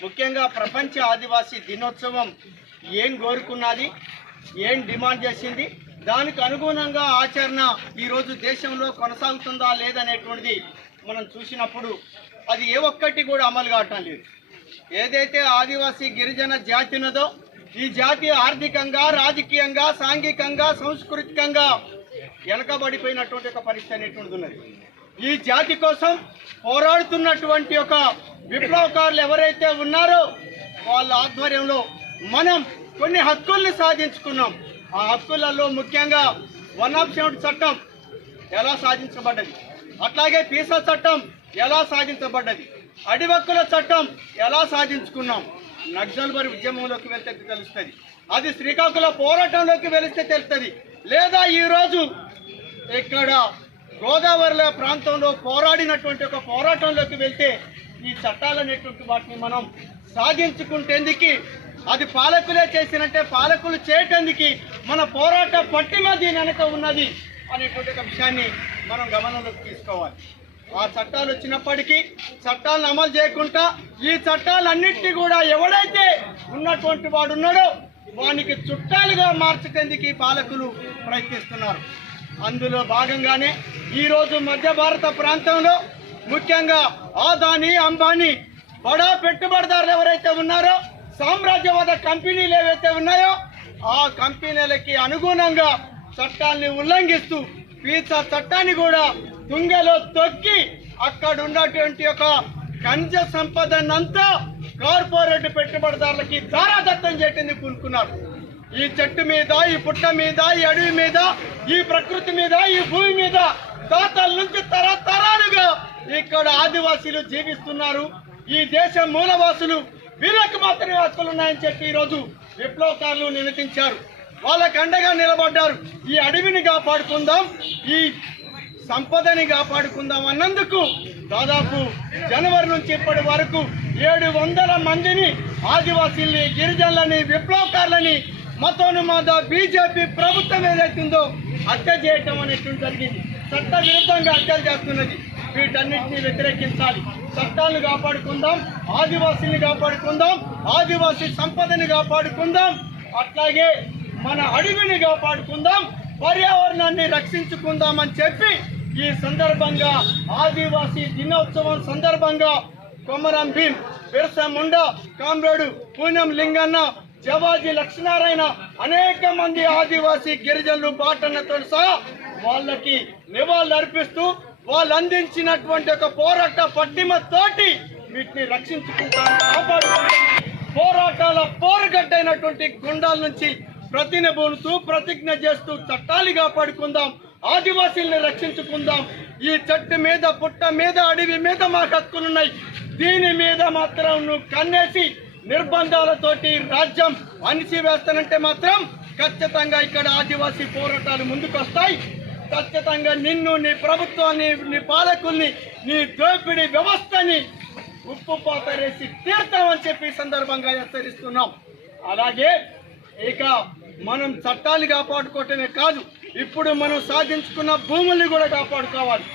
ముఖ్యంగా ప్రపంచ ఆదివాసీ దినోత్సవం ఏం కోరుకున్నది ఏం డిమాండ్ చేసింది దానికి అనుగుణంగా ఆచరణ ఈరోజు దేశంలో కొనసాగుతుందా లేదనేటువంటిది మనం చూసినప్పుడు అది ఏ ఒక్కటి కూడా అమలు కావటం లేదు. ఏదైతే ఆదివాసీ గిరిజన జాతి ఉన్నదో ఈ జాతి ఆర్థికంగా రాజకీయంగా సాంఘికంగా సాంస్కృతికంగా వెనకబడిపోయినటువంటి ఒక పరిస్థితి అనేటువంటిది ఉన్నది ఈ జాతి కోసం పోరాడుతున్నటువంటి ఒక విప్లవకారులు ఎవరైతే ఉన్నారో వాళ్ళ ఆధ్వర్యంలో మనం కొన్ని హక్కుల్ని సాధించుకున్నాం. ఆ హక్కులలో ముఖ్యంగా వన్ ఆఫ్ సెవెంటీ చట్టం ఎలా సాధించబడ్డది? అట్లాగే పీసా చట్టం ఎలా సాధించబడ్డది? అడివక్కుల చట్టం ఎలా సాధించుకున్నాం? నక్సల్బరి ఉద్యమంలోకి వెళ్తే తెలుస్తుంది. అది శ్రీకాకుళ పోరాటంలోకి వెళితే తెలుస్తుంది. లేదా ఈరోజు ఇక్కడ గోదావరిలో ప్రాంతంలో పోరాడినటువంటి ఒక పోరాటంలోకి వెళ్తే ఈ చట్టాలు అనేటువంటి వాటిని మనం సాధించుకుంటేందుకు అది పాలకులే చేసినట్టే పాలకులు చేయటందుకు మన పోరాట పట్టిమ దీని వెనక ఉన్నది అనేటువంటి ఒక విషయాన్ని మనం గమనంలోకి తీసుకోవాలి. ఆ చట్టాలు వచ్చినప్పటికీ చట్టాలను అమలు చేయకుండా ఈ చట్టాలన్నింటినీ కూడా ఎవడైతే ఉన్నటువంటి వాడు ఉన్నాడో వానికి చుట్టాలుగా మార్చటందుకు పాలకులు ప్రయత్నిస్తున్నారు. అందులో భాగంగానే ఈరోజు మధ్య భారత ప్రాంతంలో ముఖ్యంగా ఆదాని అంబానీ బడా పెట్టుబడిదారులు ఎవరైతే ఉన్నారో సామ్రాజ్యవాద కంపెనీలు ఏవైతే ఉన్నాయో ఆ కంపెనీలకి అనుగుణంగా చట్టాన్ని ఉల్లంఘిస్తూ పీసా చట్టాన్ని కూడా తుంగలో తొక్కి అక్కడ ఉన్నటువంటి ఒక ఖనిజ సంపదనంతా కార్పొరేట్ పెట్టుబడిదారులకి ధారాదత్తం చేయటం కూనుకున్నారు ఈ చెట్టు మీద ఈ పుట్ట మీద ఈ అడవి మీద ఈ ప్రకృతి మీద ఈ భూమి మీద తాతల నుంచి తరతరాలుగా ఇక్కడ ఆదివాసీలు జీవిస్తున్నారు. ఈ దేశం మూలవాసులు వీళ్ళకి మాత్రమే హక్కులు ఉన్నాయని చెప్పి ఈరోజు విప్లవకారులు నినదించారు. వాళ్ళకి అండగా నిలబడ్డారు. ఈ అడవిని కాపాడుకుందాం ఈ సంపదని కాపాడుకుందాం అన్నందుకు దాదాపు జనవరి నుంచి ఇప్పటి వరకు ఏడు వందల మందిని ఆదివాసీల్ని గిరిజనులని విప్లవకారులని మతోన్మాద బీజేపీ ప్రభుత్వం ఏదైతుందో హత్య చేయటం అనేటువంటి జరిగింది. చట్ట విరుద్ధంగా హత్యలు చేస్తున్నది. వీటన్నిటిని వ్యతిరేకించాలి. చట్టాలను కాపాడుకుందాం ఆదివాసీని కాపాడుకుందాం ఆదివాసీ సంపదని కాపాడుకుందాం అట్లాగే మన అడవిని కాపాడుకుందాం పర్యావరణాన్ని రక్షించుకుందాం అని చెప్పి ఈ సందర్భంగా ఆదివాసీ దినోత్సవం సందర్భంగా కొమరం భీం బిర్సా ముండా కామ్రేడు పూనం లింగన్న జవాజీ లక్ష్మీనారాయణ అనేక మంది ఆదివాసీ గిరిజనులు బాటన్నతో సహా వాళ్ళకి నివాళులు అర్పిస్తూ వాళ్ళు అందించినటువంటి ఒక పోరాట పట్టిమ తోటి వీటిని రక్షించుకుంటాం కాపాడుకుంటాం పోరాటాల పోరుగడ్డైనటువంటి గుండాల నుంచి ప్రతినబూనుతూ ప్రతిజ్ఞ చేస్తూ చట్టాలు కాపాడుకుందాం ఆదివాసీల్ని రక్షించుకుందాం. ఈ చెట్టు మీద పుట్ట మీద అడవి మీద మా హక్కులున్నాయి. దీని మీద మాత్రం నువ్వు కన్నేసి నిర్బంధాలతోటి రాజ్యం అణిచివేస్తానంటే మాత్రం ఖచ్చితంగా ఇక్కడ ఆదివాసీ పోరాటాలు ముందుకొస్తాయి. ఖచ్చితంగా నిన్ను నీ ప్రభుత్వాన్ని నీ పాలకుల్ని నీ దోపిడీ వ్యవస్థని ఉప్పు పాతరేసి తీర్తామని చెప్పి సందర్భంగా హెచ్చరిస్తున్నాం. అలాగే ఇక మనం చట్టాలు కాపాడుకోవటమే కాదు ఇప్పుడు మనం సాధించుకున్న భూముల్ని కూడా కాపాడుకోవాలి.